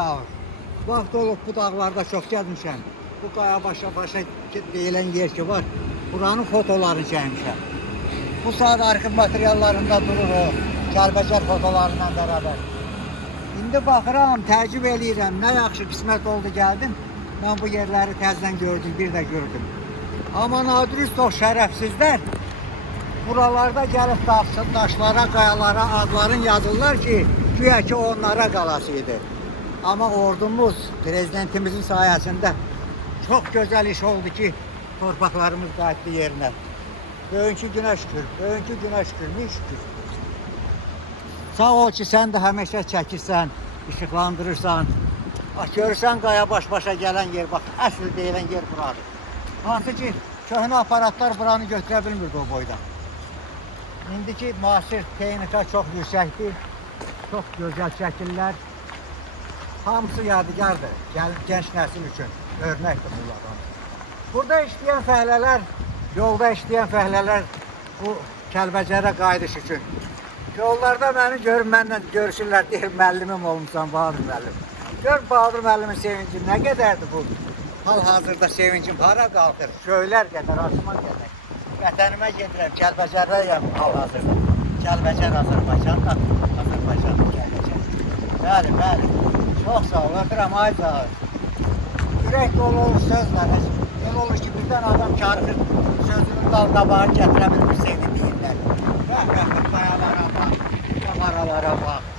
Sağ ol. Vaxt olub bu dağlarda çox gəzmişəm. Bu qaya başa deyilən yer ki var. Buranın fotolarını çəkmişəm. Bu saat arxiv materiallarında durur o. Kəlbəcər fotolarla bərabər. İndi baxıram, təəccüb eləyirəm. Nə yaxşı qismət oldu gəldim. Mən bu yerləri təzədən gördüm, bir də gördüm. Amma nadürüst o şərəfsizlər buralarda gəlib daşlara, qayalara adların yazırlar ki, güya ki onlara qalası idi. Amma ordumuz, prezidentimizin sayəsində çox gözəl iş oldu ki, torpaqlarımız qayıtdı yerinə. Bugünkü günə şükür, bugünkü günə şükür, ne şükür. Sağ ol ki, sən də həmişə çəkirsən, işıqlandırırsan. Bax, görürsən qaya baş-başa gələn yer, bax, əsl deyilən yer buradır. Hansı ki, köhnə aparatlar buranı götürə bilmirdi o boydan. İndiki müasir texnika çox yüksəkdir, çox gözəl şəkillər. Hamısı yadigardır, genç nəsil üçün örnəkdir bunlardan. Burada işləyən fəhlələr, yolda işləyən fəhlələr bu Kəlbəcərə qayıdış üçün. Yollarda məni görüb, mənlə görüşürlər, deyir, müəllimim olmuşsan, Bahadır müəllim. Gör, Bahadır müəllimin sevinci nə qədərdir bu? Hal-hazırda sevincim hara qalxır, şöylər qədər, asman qədər. Vətənimə gedirəm, Kəlbəcərləyəm hal-hazırda. Kəlbəcər Azərbaycandır, Azərbaycan Kəlbəcər. Bəli, bəli. Çox sağ ol, öpürəm, ay sağ ol. Ürək dolu olur sözlər. Elə olur ki, birdən adam karxır, sözünün dal-qabağını gətirə bilmir sevdiyinlər. Rəhmətli qayalara bax, mağaralara bax.